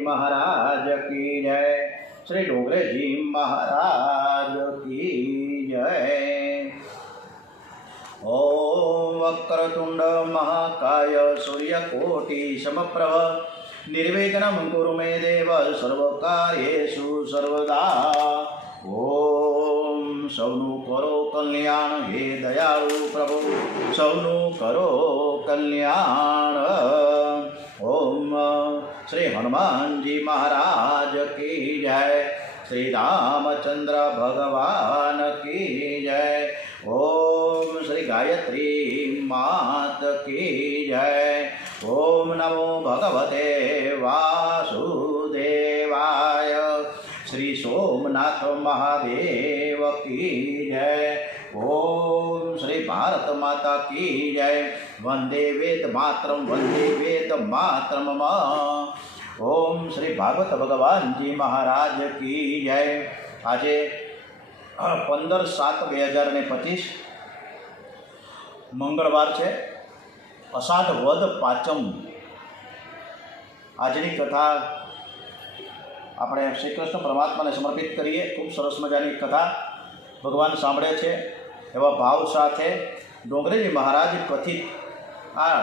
महाराज की जय। श्री डोंगरे जी महाराज की जय। ओम वक्रतुंड महाकाय सूर्यकोटि समप्रभ निर्विघ्नं कुरु मे देव सर्वकार्येषु सर्वदा। ओम सौनु करो कल्याण हे दयाळु प्रभु सौनु करो कल्याण। ओम श्री हनुमान जी महाराज की जय। श्री रामचंद्र भगवान की जय। ओम श्री गायत्री मात की जय। ओम नमो भगवते वासुदेवाय। श्री सोमनाथ महादेव की जय। ओम श्री भारत माता की जय। वंदे वेद मातरम। ओम श्री भागवत भगवान जी महाराज की जय। आज 15/7/2025 मंगलवार है। अषाढ़ वद पाचम। आजनी कथा આપણે શ્રી કૃષ્ણ પરમાત્માને સમર્પિત કરીએ। ખૂબ સરસ મજાની કથા ભગવાન સાંભળે છે એવા ભાવ સાથે ડોંગરેજી મહારાજ કથિત આ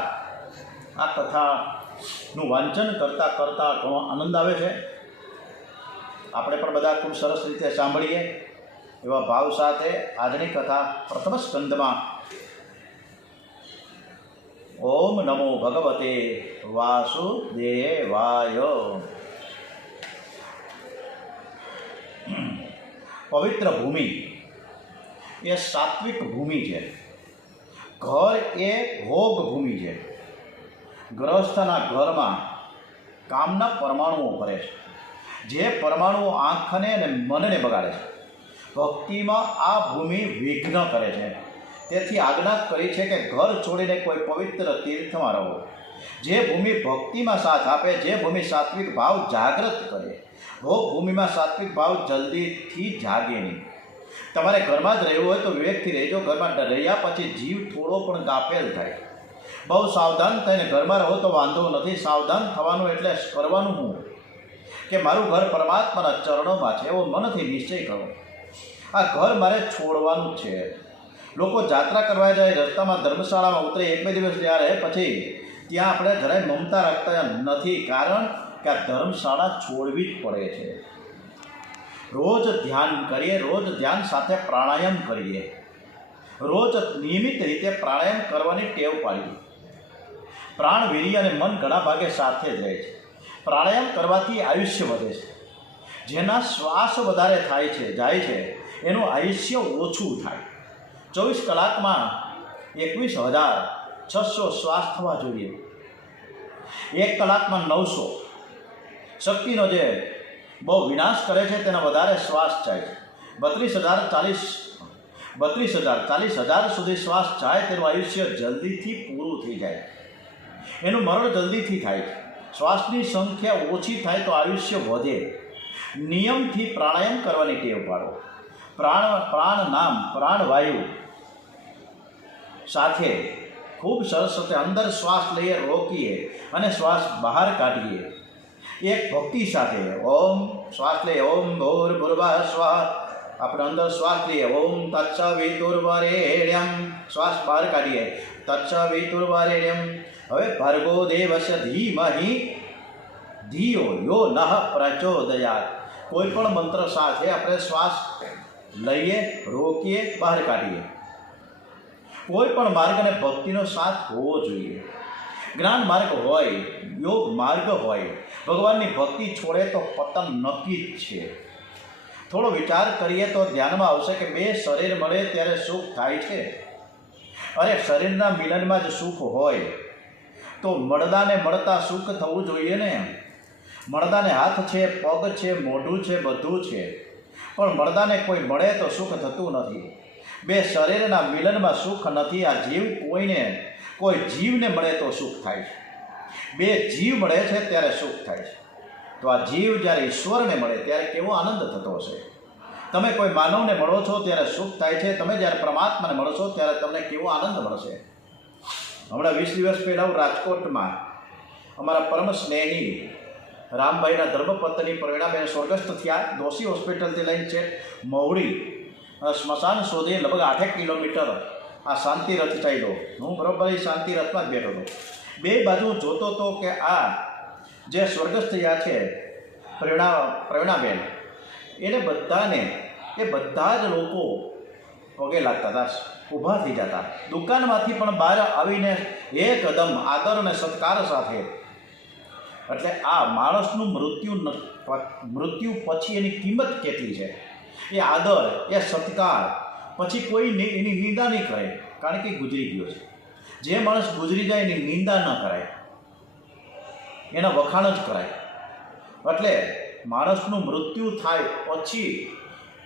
કથાનું વાંચન કરતાં કરતાં ઘણો આનંદ આવે છે। આપણે પણ બધા ખૂબ સરસ રીતે સાંભળીએ એવા ભાવ સાથે આજની કથા પ્રથમ સ્કંદમાં ઓમ નમો ભગવતે વાસુદેવાય। पवित्र भूमि ये सात्विक भूमि है। घर ए भोग भूमि है। गृहस्थना घर में कामना परमाणुओं फरे छे। जे परमाणुओं आँखने ने मन ने बगाड़े छे। भक्ति में आ भूमि विघ्न करे छे। तेथी आज्ञा करी छे के घर छोड़ीने कोई पवित्र तीर्थ में रहो। जे भूमि भक्ति में साथ आपे, जे भूमि सात्विक भाव जागृत करे, भोग भूमि में सात्विक भाव जल्दी थी जागे नहीं। तमारे घर में ज रहेवुं होय तो विवेकथी रहेजो। घर में रह्या पछी जीव थोड़ो पण गाफेल थाय। बहु सावधान थईने घर में रहो तो वांधो नथी। सावधान थवानुं एटले करवानुं शुं के मारुं घर परमात्माना चरणोमां छे एवो मनथी निश्चय करो। आ घर मारे छोड़वानुं छे। लोको यात्रा करवा जाए, रस्तामां धर्मशाळामां उतरे, 1-2 दिवस त्यां रहे पछी त्यां आपणे જરાય ममता राखता नथी। कारण કે આ ધર્મશાળા છોડવી જ પડે છે। રોજ ધ્યાન કરીએ, રોજ ધ્યાન સાથે પ્રાણાયામ કરીએ, રોજ નિયમિત રીતે પ્રાણાયામ કરવાની ટેવ પાડીએ। પ્રાણ, વીર્ય અને મન ઘણા ભાગે સાથે જ રહે છે। પ્રાણાયામ કરવાથી આયુષ્ય વધે છે। જેના શ્વાસ વધારે જાય છે એનું આયુષ્ય ઓછું થાય। 24 કલાકમાં 21,600 શ્વાસ થવા જોઈએ। 1 કલાકમાં 900। શક્તિનો જે બહુ વિનાશ કરે છે તેના વધારે શ્વાસ જાય છે। 32,000 સુધી શ્વાસ જાય તેનું આયુષ્ય જલ્દીથી પૂરું થઈ જાય। એનું મરણ જલ્દીથી થાય છે। શ્વાસની સંખ્યા ઓછી થાય તો આયુષ્ય વધે। નિયમથી પ્રાણાયામ કરવાની ટેવ પાડો। પ્રાણવાયુ સાથે ખૂબ સરસ રીતે અંદર શ્વાસ લઈએ, રોકીએ અને શ્વાસ બહાર કાઢીએ। एक भक्ति साथे ओम श्वास ले, ओम भूर्भुवः स्वः। આપણે અંદર શ્વાસ લઈએ, ઓમ તત્સવિતુર્વરેણ્યમ, શ્વાસ બહાર કાઢીએ, તત્સવિતુર્વરેણ્યમ। હવે ભર્ગો દેવસ્ય ધીમહિ ધિયો યો નઃ પ્રચોદયાત। કોઈ પણ મંત્ર સાથે આપણે શ્વાસ લઈએ, રોકીએ, બહાર કાઢીએ। કોઈ પણ માર્ગને ભક્તિનો સાથ હોવો જોઈએ। જ્ઞાન માર્ગ હોય, યોગ માર્ગ હોય, ભગવાનની ભક્તિ છોડે તો પતન નક્કી જ છે। થોડો વિચાર કરીએ તો ધ્યાનમાં આવશે કે બે શરીર મળે ત્યારે સુખ થાય છે। અરે શરીરના મિલનમાં જ સુખ હોય તો મળદાને મળતા સુખ થવું જોઈએ ને। મળદાને હાથ છે, પગ છે, મોઢું છે, બધું છે, પણ મળદાને કોઈ મળે તો સુખ થતું નથી। બે શરીરના મિલનમાં સુખ નથી। આ જીવ કોઈ જીવને મળે તો સુખ થાય છે। બે જીવ મળે છે ત્યારે સુખ થાય છે। તો આ જીવ જ્યારે ઈશ્વરને મળે ત્યારે કેવો આનંદ થતો હશે। તમે કોઈ માનવને મળો છો ત્યારે સુખ થાય છે। તમે જ્યારે પરમાત્માને મળો છો ત્યારે તમને કેવો આનંદ મળશે। હમણાં 20 દિવસ પહેલાં હું રાજકોટમાં અમારા પરમ સ્નેહી રામભાઈના ધર્મપત્ની પ્રવીણાબેન સ્વર્ગસ્થ થયા. દોશી હોસ્પિટલથી લઈને છે મહુડી સ્મશાન સુધી લગભગ 8 કિલોમીટર આ શાંતિરથ ચાલ્યો. હું બરાબર એ શાંતિરથમાં જ બેઠો હતો. બે બાજુ જોતો હતો કે આ જે સ્વર્ગસ્થ થયા છે પ્રવીણાબેન, એને બધા જ લોકો પગે લાગતા હતા, ઊભા થઈ જતા. દુકાનમાંથી પણ બહાર આવીને એકદમ આદર અને સત્કાર સાથે. એટલે આ માણસનું મૃત્યુ પછી એની કિંમત કેટલી છે, એ આદર, એ સત્કાર. પછી કોઈ એની નિંદા નહીં કરે, કારણ કે ગુજરી ગયો છે. જે માણસ ગુજરી જાય એની નિંદા ન કરાય, એના વખાણ જ કરાય. એટલે માણસનું મૃત્યુ થાય પછી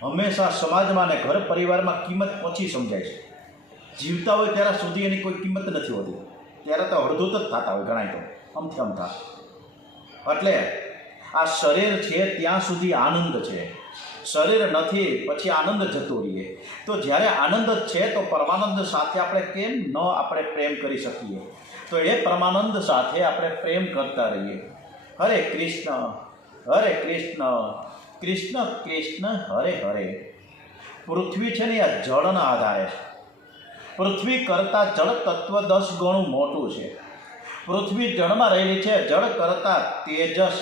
હંમેશા સમાજમાં અને ઘર પરિવારમાં કિંમત પછી સમજાય છે. જીવતા હોય ત્યારે સુધી એની કોઈ કિંમત નથી હોતી, ત્યારે તો અડધૂત જ થતા હોય ઘણા તો અમથા. એટલે આ શરીર છે ત્યાં સુધી આનંદ છે, શરીર નથી પછી આનંદ જતો રહીએ. તો જ્યારે આનંદ જ છે તો પરમાનંદ સાથે આપણે કેમ ન આપણે પ્રેમ કરી શકીએ? તો એ પરમાનંદ સાથે આપણે પ્રેમ કરતા રહીએ. હરે કૃષ્ણ હરે કૃષ્ણ કૃષ્ણ કૃષ્ણ હરે હરે. પૃથ્વી છે ને આ જળના આધારે છે. પૃથ્વી કરતાં જળ તત્વ 10 ગણું મોટું છે. પૃથ્વી જળમાં રહેલી છે, જળ કરતાં તેજસ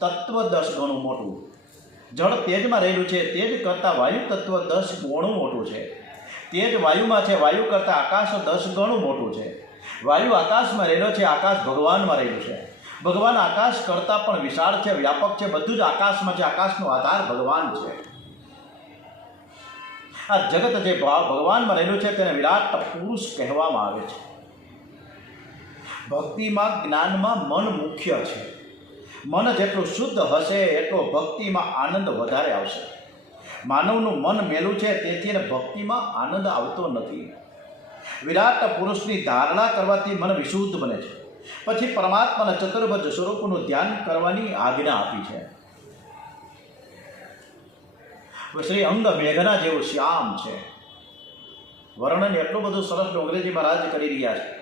તત્વ 10 ગણું મોટું. જળ તેજમાં રહેલું છે, તેજ કરતાં વાયુ તત્વ 10 ગણું મોટું છે. તેજ વાયુમાં છે, વાયુ કરતાં આકાશ 10 ગણું મોટું છે. વાયુ આકાશમાં રહેલો છે, આકાશ ભગવાનમાં રહેલું છે. ભગવાન આકાશ કરતાં પણ વિશાળ છે, વ્યાપક છે, બધું જ આકાશમાં છે. આકાશનો આધાર ભગવાન છે. આ જગત જે ભગવાનમાં રહેલું છે તેને વિરાટ પુરુષ કહેવામાં આવે છે. ભક્તિમાં જ્ઞાનમાં મન મુખ્ય છે. મન જેટલું શુદ્ધ હશે એટલો ભક્તિમાં આનંદ વધારે આવશે. માનવનું મન મેલું છે, તેથી એને ભક્તિમાં આનંદ આવતો નથી. વિરાટ પુરુષની ધારણા કરવાથી મન વિશુદ્ધ બને છે. પછી પરમાત્માના ચતુર્ભુજ સ્વરૂપનું ધ્યાન કરવાની આજ્ઞા આપી છે. શ્રી અંગ મેઘના જેવું શ્યામ છે. વર્ણન એટલું બધું સરસ અંગ્રેજીમાં રાજ કરી રહ્યા છે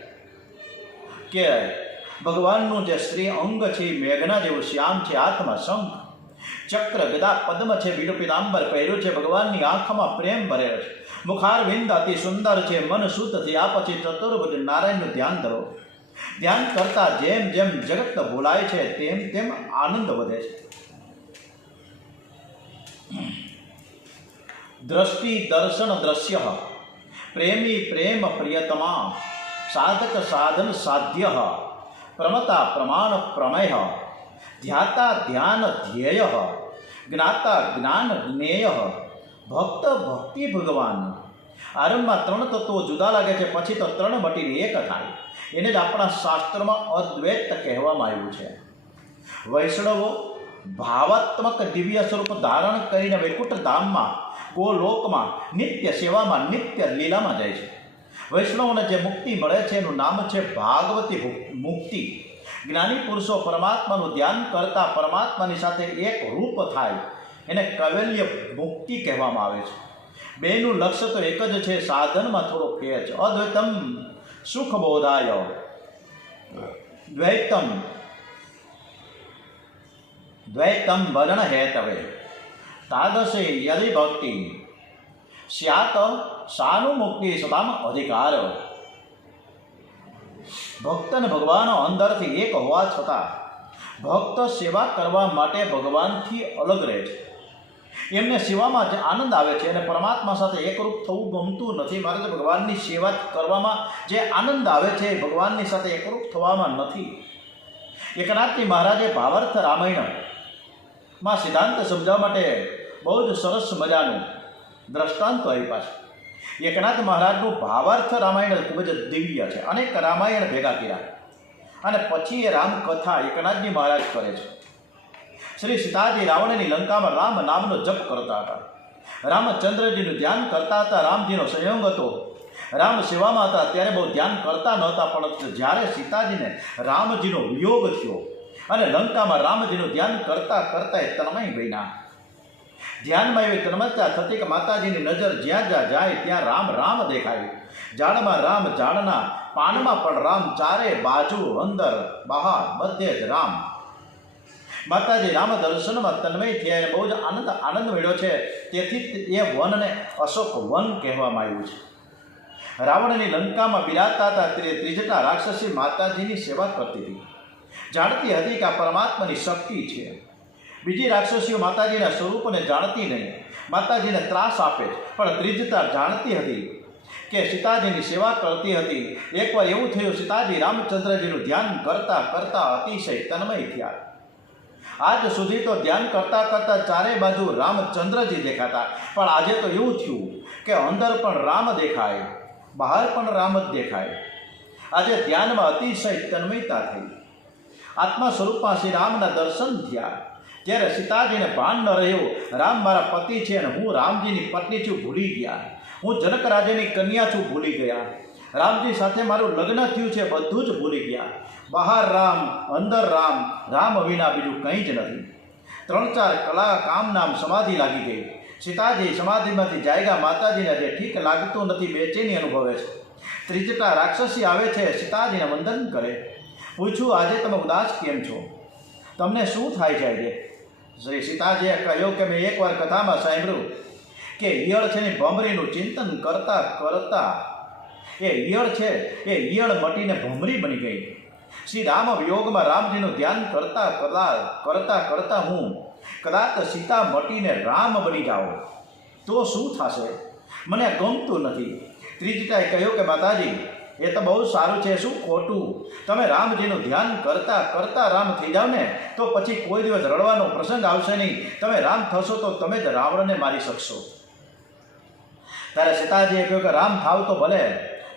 કે ભગવાનનું જે શ્રી અંગ છે એ મેઘના જેવું શ્યામ છે. હાથમાં શંખ ચક્ર ગદા પદ્મ છે, બીડું પીતાંબર પહેર્યું છે. ભગવાનની આંખમાં પ્રેમ ભરેલો છે. મુખારવિંદ અતિ સુંદર છે. મન શુદ્ધ થયા પછી ચતુર્ભુજ નારાયણનું ધ્યાન ધરો. ધ્યાન કરતા જેમ જેમ જગત ભૂલાય છે તેમ તેમ આનંદ વધે છે. દ્રષ્ટિ દર્શન દ્રશ્ય પ્રેમી પ્રેમ પ્રિયતમા સાધક સાધન સાધ્ય પ્રમતા પ્રમાણ પ્રમેય ધ્યાતા ધ્યાન ધ્યેય જ્ઞાતા જ્ઞાન જ્ઞેય ભક્ત ભક્તિ ભગવાન. આરંભમાં 3 તત્વો જુદા લાગે છે, પછી તો 3 મટીને એક થાય. એને જ આપણા શાસ્ત્રમાં અદ્વૈત કહેવામાં આવ્યું છે. વૈષ્ણવો ભાવાત્મક દિવ્ય સ્વરૂપ ધારણ કરીને વૈકુંઠ ધામમાં ગોલોકમાં નિત્ય સેવામાં નિત્ય લીલામાં જાય છે. વૈષ્ણવોને જે મુક્તિ મળે છે એનું નામ છે ભાગવતી મુક્તિ. જ્ઞાની પુરુષો પરમાત્માનું ધ્યાન કરતા પરમાત્માની સાથે એક રૂપ થાય એને કૈવલ્ય મુક્તિ કહેવામાં આવે છે. બેનું લક્ષ્ય તો એક જ છે, સાધનમાં થોડો ફેર છે. અદ્વૈતમ સુખ બોધાય દ્વૈતમ વર્ણ હેતવે તાદશે યદિ ભક્તિ સ્યાત સાનુમુક્તિ સદામ અધિકાર. ભક્ત અને ભગવાન અંદરથી એક હોવા છતાં ભક્ત સેવા કરવા માટે ભગવાનથી અલગ રહે છે. એમને સેવામાં જે આનંદ આવે છે અને પરમાત્મા સાથે એકરૂપ થવું ગમતું નથી. મારે તો ભગવાનની સેવા કરવામાં જે આનંદ આવે છે એ ભગવાનની સાથે એકરૂપ થવામાં નથી. એકનાથજી મહારાજે ભાવાર્થ રામાયણમાં સિદ્ધાંત સમજાવવા માટે બહુ જ સરસ મજાનું દ્રષ્ટાંતો આપ્યા છે. એકનાથ મહારાજનું ભાવાર્થ રામાયણ ખૂબ જ દિવ્ય છે. અનેક રામાયણ ભેગા કર્યા અને પછી એ રામકથા એકનાથજી મહારાજ કરે છે. શ્રી સીતાજી રાવણની લંકામાં રામ નામનો જપ કરતા હતા. રામચંદ્રજીનું ધ્યાન કરતા હતા. રામજીનો સંયોગ હતો. રામ સેવામાં હતા ત્યારે બહુ ધ્યાન કરતા નહોતા, પણ જ્યારે સીતાજીને રામજીનો વિયોગ થયો અને લંકામાં રામજીનું ધ્યાન કરતા કરતા એ તન્મય બન્યા. ધ્યાનમાં એવી તન્મયતા થતી કે માતાજીની નજર જ્યાં જ્યાં જાય ત્યાં રામ રામ દેખાય. ઝાડમાં રામ, ઝાડના પાનમાં પણ રામ, ચારે બાજુ અંદર બહાર બધે જ રામ. માતાજી રામ દર્શનમાં તન્મય થયા અને બહુ જ આનંદ મળ્યો છે. તેથી એ વનને અશોક વન કહેવામાં આવ્યું છે. રાવણની લંકામાં બિરાજતા હતા ત્રિજટા રાક્ષસી માતાજીની સેવા કરતી હતી. જાણતી હતી કે આ પરમાત્માની શક્તિ છે. બીજી રાક્ષસીઓ માતાજીના સ્વરૂપને જાણતી નહીં, માતાજીને ત્રાસ આપે છે. પણ ત્રિજટા જાણતી હતી કે સીતાજીની સેવા કરતી હતી. એકવાર એવું થયું, સીતાજી રામચંદ્રજીનું ધ્યાન કરતા કરતા અતિશય તન્મય થયા. આજ સુધી તો ધ્યાન કરતા કરતા ચારે બાજુ રામચંદ્રજી દેખાતા, પણ આજે તો એવું થયું કે અંદર પણ રામ દેખાય, બહાર પણ રામ જ દેખાય. આજે ધ્યાનમાં અતિશય તન્મયતા થઈ. આત્મા સ્વરૂપમાં શ્રી રામના દર્શન થયા. ત્યારે સીતાજીને ભાન ન રહ્યું, રામ મારા પતિ છે અને હું રામજીની પત્ની છું ભૂલી ગયા. હું જનક રાજાની કન્યા છું ભૂલી ગયા. રામજી સાથે મારું લગ્ન થયું છે બધું જ ભૂલી ગયા. બહાર રામ, અંદર રામ, રામ વિના બીજું કંઈ જ નથી. 3-4 કલા કામ નામ સમાધિ લાગી ગઈ. સીતાજી સમાધિમાંથી જાયગા. માતાજીને જે ઠીક લાગતું નથી, બેચેની અનુભવે છે. ત્રિજટા રાક્ષસી આવે છે, સીતાજીને વંદન કરે. પૂછ્યું, આજે તમે ઉદાસ કેમ છો? તમને શું થાય છે આજે? શ્રી સીતાજીએ કહ્યું કે મેં એકવાર કથામાં સાંભળ્યું કે ઈયળ છે ને ભમરીનું ચિંતન કરતા કરતા એ ઈયળ છે એ ઈયળ મટીને ભમરી બની ગઈ. શ્રી રામ વિયોગમાં રામજીનું ધ્યાન કરતા કરતા કરતા હું કદાચ સીતા મટીને રામ બની જાઓ તો શું થશે? મને ગમતું નથી. ત્રિજટાએ કહ્યું કે માતાજી, એ તો બહુ સારું છે, શું ખોટું? તમે રામજીનું ધ્યાન કરતા કરતા રામ થઈ જાઓ ને તો પછી કોઈ દિવસ રડવાનો પ્રસંગ આવશે નહીં. તમે રામ થશો તો તમે જ રાવણને મારી શકશો. ત્યારે સીતાજીએ કહ્યું કે રામ થાવ તો ભલે,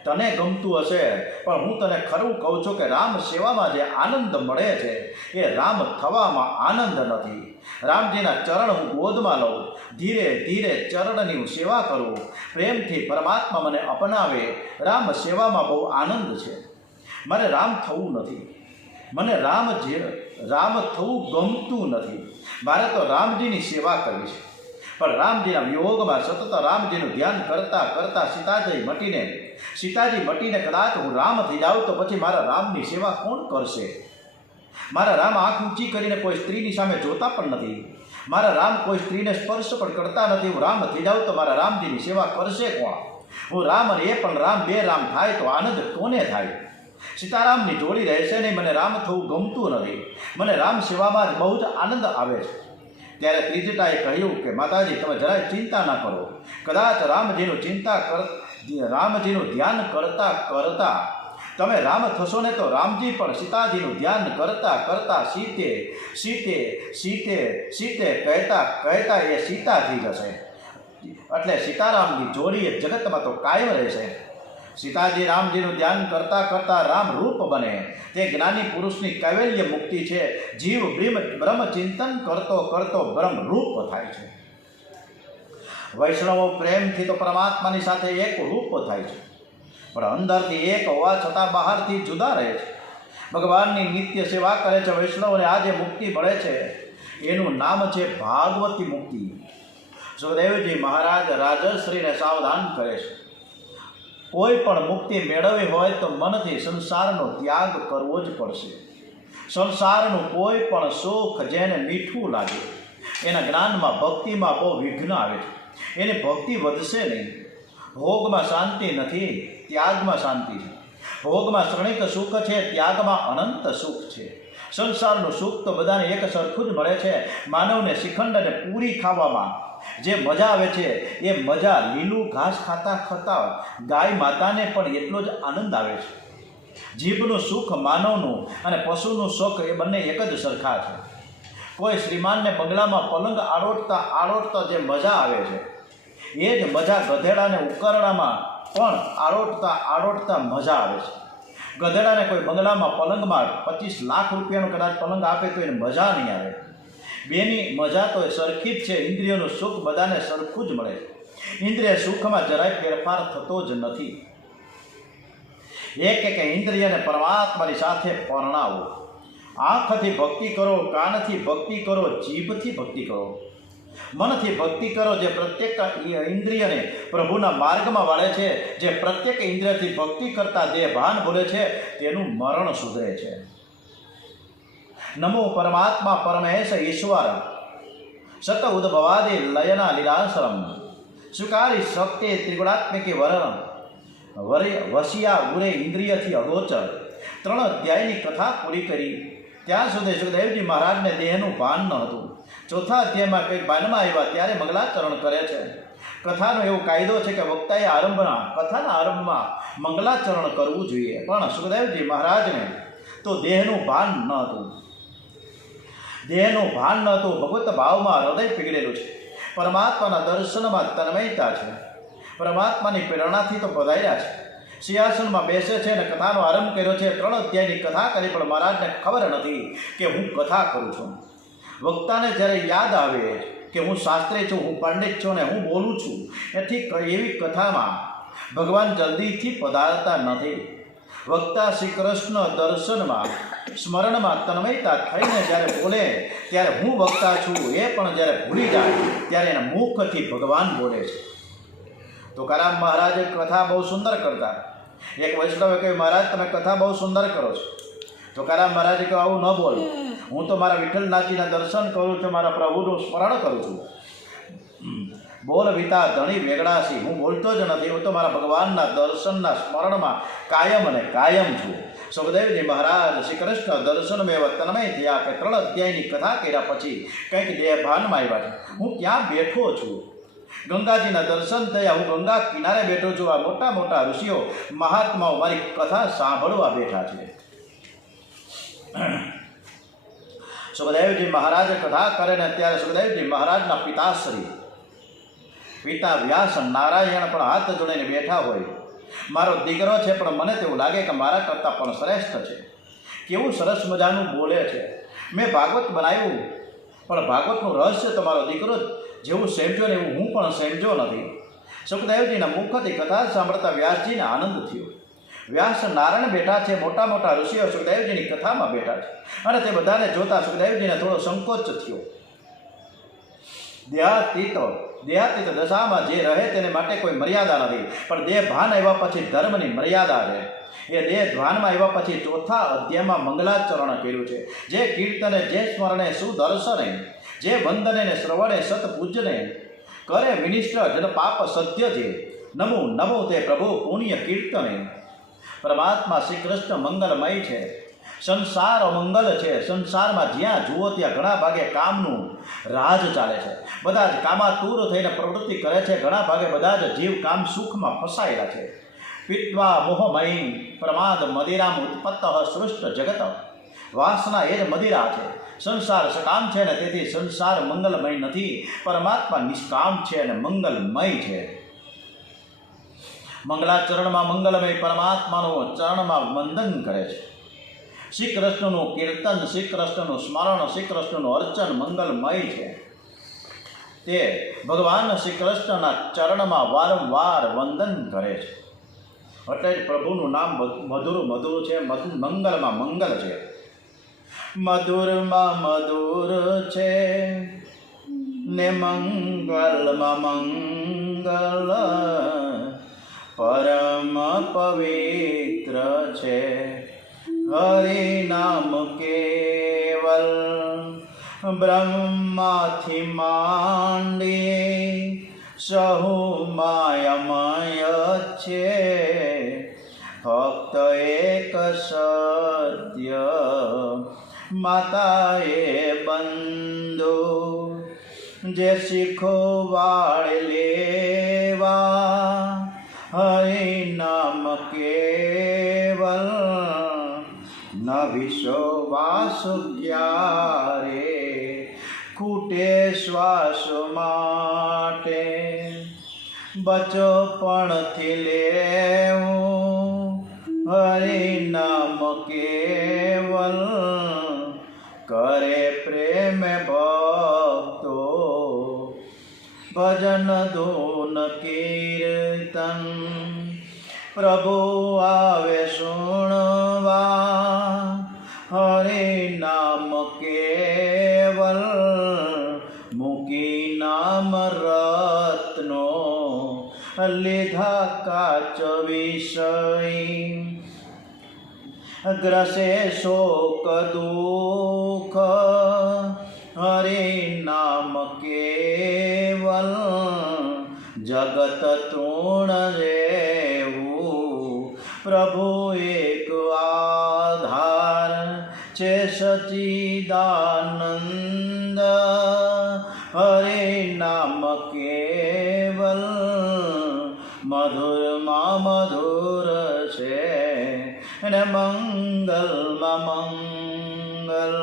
તને ગમતું હશે, પણ હું તને ખરું કહું છું કે રામ સેવામાં જે આનંદ મળે છે એ રામ થવામાં આનંદ નથી. રામજીના ચરણ હું ગોદમાં લઉં, ધીરે ધીરે ચરણની હું સેવા કરું, પ્રેમથી પરમાત્મા મને અપનાવે. રામ સેવામાં બહુ આનંદ છે. મારે રામ થવું નથી, મને રામ થવું ગમતું નથી. મારે તો રામજીની સેવા કરવી છે. પણ રામજીના વિયોગમાં સતત રામજીનું ધ્યાન કરતા કરતા સીતાજી મટીને કદાચ હું રામ થઈ જાઉં તો પછી મારા રામની સેવા કોણ કરશે? મારા રામ આંખ ઊંચી કરીને કોઈ સ્ત્રીની સામે જોતા પણ નથી. મારા રામ કોઈ સ્ત્રીને સ્પર્શ પણ કરતા નથી. હું રામ થઈ જાઉં તો મારા રામજીની સેવા કરશે કોણ? હું રામ અને એ પણ રામ, બે રામ થાય તો આનંદ કોને થાય? સીતારામની જોડી રહેશે નહીં. મને રામ થવું ગમતું નથી. મને રામ સેવામાં જ બહુ જ આનંદ આવે છે. ત્યારે ત્રિજટાએ કહ્યું કે માતાજી, તમે જરાય ચિંતા ના કરો. કદાચ રામજીનું ધ્યાન કરતા કરતા તમે રામ થશો ને તો રામજી પણ સીતાજીનું ધ્યાન કરતા કરતા સીતે કહેતા કહેતા એ સીતા થઈ જશે. એટલે સીતારામની જોડી એ જગતમાં તો કાયમ રહેશે. સીતાજી રામજીનું ધ્યાન કરતા કરતા રામ રૂપ બને. તે જ્ઞાની પુરુષની કૈવલ્ય મુક્તિ છે. જીવ બ્રહ્મ ચિંતન કરતો કરતો બ્રહ્મ રૂપ થાય છે. વૈષ્ણવો પ્રેમથી તો પરમાત્માની સાથે એક રૂપ થાય છે, પણ અંદરથી એક હોવા છતાં બહારથી જુદા રહે છે. ભગવાનની નિત્ય સેવા કરે છે. વૈષ્ણવને આજે મુક્તિ મળે છે એનું નામ છે ભાગવતી મુક્તિ. સુખદેવજી મહારાજ રાજશ્રીને સાવધાન કરે છે, કોઈ પણ મુક્તિ મેળવવી હોય તો મનથી સંસારનો ત્યાગ કરવો જ પડશે. સંસારનું કોઈ પણ સુખ જેને મીઠું લાગે એના જ્ઞાનમાં ભક્તિમાં બહુ વિઘ્ન આવે છે. એની ભક્તિ વધશે નહીં. ભોગમાં શાંતિ નથી, ત્યાગમાં શાંતિ છે. ભોગમાં ક્ષણિક સુખ છે, ત્યાગમાં અનંત સુખ છે. સંસારનું સુખ તો બધાને એક સરખું જ મળે છે. માનવને શ્રીખંડ અને પૂરી ખાવામાં જે મજા આવે છે એ મજા લીલું ઘાસ ખાતા ખાતા ગાય માતાને પણ એટલો જ આનંદ આવે છે. જીભનું સુખ માનવનું અને પશુનું સુખ એ બંને એક જ સરખા છે. કોઈ શ્રીમાનને બંગલામાં પલંગ આરોટતા જે મજા આવે છે એ જ મજા ગધેડાને ઉકરડામાં પણ આરોટતા મજા આવે છે. ગધેડાને કોઈ બંગલામાં પલંગમાં 25 લાખ રૂપિયાનો કદાચ પલંગ આપે તો એને મજા નહીં આવે. બેની મજા તો સરખી જ છે. ઇન્દ્રિયોનું સુખ બધાને સરખું જ મળે. ઇન્દ્રિય સુખમાં જરાય ફેરફાર થતો જ નથી. એક ઇન્દ્રિયને પરમાત્માની સાથે પરણાવો. આંખથી ભક્તિ કરો, કાનથી ભક્તિ કરો, જીભથી ભક્તિ કરો, મનથી ભક્તિ કરો. જે પ્રત્યેક ઇન્દ્રિયને પ્રભુના માર્ગમાં વાળે છે, જે પ્રત્યેક ઇન્દ્રિયથી ભક્તિ કરતા દેહ ભાન ભૂલે છે, તેનું મરણ સુધરે છે. નમો પરમાત્મા પરમેશ ઈશ્વર સત ઉદ્ભવાદિ લયના લીલાશ્રમ સ્વીકારી શક્તિ ત્રિગુણાત્મિકી વરણ વસિયા ઉરે ઇન્દ્રિયથી અગોચર 3 અધ્યાયની કથા પૂરી કરી. ત્યાં સુધી સુખદેવજી મહારાજને દેહનું ભાન ન હતું. ચોથા અધ્યાયમાં કંઈક ભાનમાં આવ્યા ત્યારે મંગલાચરણ કરે છે. કથાનો એવો કાયદો છે કે વક્તાએ કથાના આરંભમાં મંગલાચરણ કરવું જોઈએ, પણ સુખદેવજી મહારાજને તો દેહનું ભાન ન હતું. ભગવત ભાવમાં હૃદય પીગળેલું છે. પરમાત્માના દર્શનમાં તન્મયતા છે. પરમાત્માની પ્રેરણાથી તો પધાર્યા છે. સિંહાસનમાં બેસે છે અને કથાનો આરંભ કર્યો છે. 3 અધ્યાયની કથા કરી, પણ મહારાજને ખબર નથી કે હું કથા કરું છું. વક્તાને જ્યારે યાદ આવે કે હું શાસ્ત્રી છું, હું પંડિત છું ને હું બોલું છું, એવી કથામાં ભગવાન જલ્દીથી પધારતા નથી. વક્તા શ્રી કૃષ્ણ દર્શનમાં સ્મરણમાં તન્મયતા થઈને જ્યારે બોલે ત્યારે હું વક્તા છું એ પણ જ્યારે ભૂલી જાય ત્યારે એના મુખથી ભગવાન બોલે છે. તુકારામ મહારાજે કથા બહુ સુંદર કરતા. એક વૈષ્ણવે કહ્યું, મહારાજ તમે કથા બહુ સુંદર કરો છો. તુકારામ મહારાજે કહ્યું, આવું ન બોલ, હું તો મારા વિઠ્ઠલનાથજીના દર્શન કરું છું, મારા પ્રભુનું સ્મરણ કરું છું. બોલ વિતા ધણી વેગળાશી, હું બોલતો જ નથી, હું તો મારા ભગવાનના દર્શનના સ્મરણમાં કાયમ અને કાયમ છું. સુખદેવજી મહારાજ શ્રી કૃષ્ણ દર્શનમાં એવા તન્મય થયા કે 3 અધ્યાયની કથા કર્યા પછી કંઈક દેહ ભાનમાં આવ્યા છે. હું ક્યાં બેઠો છું? ગંગાજીના દર્શન થયા, હું ગંગા કિનારે બેઠો છું. આ મોટા મોટા ઋષિઓ મહાત્માઓ મારી કથા સાંભળવા બેઠા છે. સુખદેવજી મહારાજે કથા કરે ને ત્યારે સુખદેવજી મહારાજના પિતા વ્યાસ નારાયણ પણ હાથ જોડીને બેઠા હોય. મારો દીકરો છે, પણ મને તેવું લાગે કે મારા કરતાં પણ શ્રેષ્ઠ છે. કેવું સરસ મજાનું બોલે છે. મેં ભાગવત બનાવ્યું, પણ ભાગવતનું રહસ્ય તો મારો દીકરો જેવું સમજો ને એવું હું પણ સમજો નથી. સુખદેવજીના મુખથી કથા સાંભળતા વ્યાસજીને આનંદ થયો. વ્યાસ નારાયણ બેઠા છે, મોટા મોટા ઋષિઓ સુખદેવજીની કથામાં બેઠા છે, અને તે બધાને જોતા સુખદેવજીને થોડો સંકોચ થયો. દેહાતીત દશામાં જે રહે તેને માટે કોઈ મર્યાદા નથી, પણ દેહ ભાન આવ્યા પછી ધર્મની મર્યાદા છે. એ દેહ ભાનમાં આવ્યા પછી 4થા અધ્યાયમાં મંગલાચરણ કર્યું છે. જે કીર્તને, જે સ્મરણે, સુદર્શને, જે વંદને ને શ્રવણે, સત પૂજને કરે વિનિષ્ઠ જન પાપ સત્ય છે. નમો નમો તે પ્રભુ પુણ્ય કીર્તને. પરમાત્મા શ્રી કૃષ્ણ મંગલમય છે. સંસાર અમંગલ છે. સંસારમાં જ્યાં જુઓ ત્યાં ઘણા ભાગે કામનું રાજ ચાલે છે. બધા જ કામાતુર થઈને પ્રવૃત્તિ કરે છે. ઘણા ભાગે બધા જ જીવ કામ સુખમાં ફસાયેલા છે. પીત્વા મોહમયી પ્રમાદ મદિરામ ઉત્પત્ત સૃષ્ટ જગત. વાસના એ જ મદિરા છે. સંસાર સકામ છે ને તેથી સંસાર મંગલમય નથી. પરમાત્મા નિષ્કામ છે અને મંગલમય છે. મંગલાચરણમાં મંગલમય પરમાત્માનું ચરણમાં વંદન કરે છે. શ્રી કૃષ્ણનું કીર્તન, શ્રી કૃષ્ણનું સ્મરણ, શ્રી કૃષ્ણનું અર્ચન મંગલમય છે. તે ભગવાન શ્રી કૃષ્ણના ચરણમાં વારંવાર વંદન કરે છે. એટલે જ પ્રભુનું નામ મધુર છે, મંગલમાં મંગલ છે. મધુરમાં મધુર છે ને મંગલમાં મંગલ, પરમ પવિત્ર છે હરિ નામ કેવલ. બ્રહ્માથી માંડી સહુ માયામય છે, ફક્ત એક સત્ય માતા એ બંધુ. જે શીખો વાળી લેવા હરિ નામ કેવલ, ન વિશ્વાસ ક્યારે ખૂટે શ્વાસ માટે. બચપણથી લેવું હરિ નામ કેવલ, કરે પ્રેમ ભક્તો ભજન ધૂન કીર્તન. પ્રભુ આવે સુણવા હરિ નામ કેવલ, મૂકી નામ રત્નો લીધા કાચ વિષય. ग्रसे शोक दुख हरि नाम केवल जगत तृण रेवु प्रभु एक आधार छे सच्चिदानंद हरि नाम केवल मधुर मा मधुर छे ने मंगल मंगल।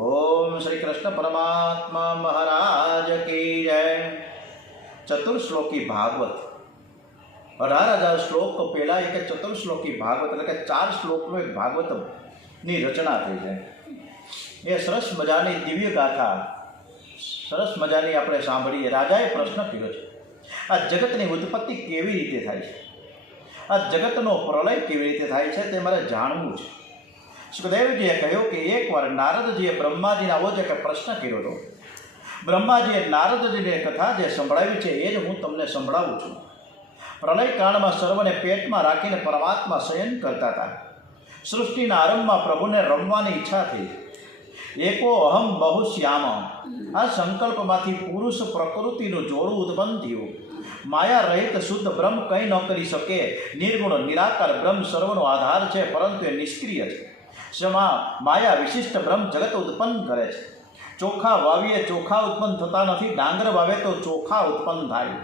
ओम श्री कृष्ण परमात्मा महाराज की जय। चतुर्श्लोकी भागवत 18,000 श्लोक पहला एक चतुर्श्लोकी भागवत એટલે કે 4 શ્લોકનું એક ભાગવતની રચના થઈ છે। એ સરસ મજાની દિવ્ય ગાથા સરસ મજાની આપણે સાંભળીએ। રાજાએ પ્રશ્ન કર્યો છે, આ જગતની ઉત્પત્તિ કેવી રીતે થાય છે, આ જગતનો પ્રલય કેવી રીતે થાય છે તે મારે જાણવું છે। સુખદેવજીએ કહ્યું કે એકવાર નારદજીએ બ્રહ્માજીને આવો જ એક પ્રશ્ન કર્યો હતો। બ્રહ્માજીએ નારદજીને કથા જે સંભળાવી છે એ જ હું તમને સંભળાવું છું। પ્રલય કાળમાં સર્વને પેટમાં રાખીને પરમાત્મા શયન કરતા હતા। સૃષ્ટિના આરંભમાં પ્રભુને રમવાની ઈચ્છા થઈ। એકો અહમ બહુ શ્યામ, આ સંકલ્પમાંથી પુરુષ પ્રકૃતિનું જોડું ઉત્પન્ન થયું। માયા રહિત શુદ્ધ બ્રહ્મ કંઈ ન કરી શકે। નિર્ગુણ નિરાકાર બ્રહ્મ સર્વનો આધાર છે, પરંતુ એ નિષ્ક્રિય છે। માયા વિશિષ્ટ બ્રહ્મ જગત ઉત્પન્ન કરે છે। ચોખા વાવીએ ચોખા ઉત્પન્ન થતા નથી, ડાંગર વાવે તો ચોખા ઉત્પન્ન થાય।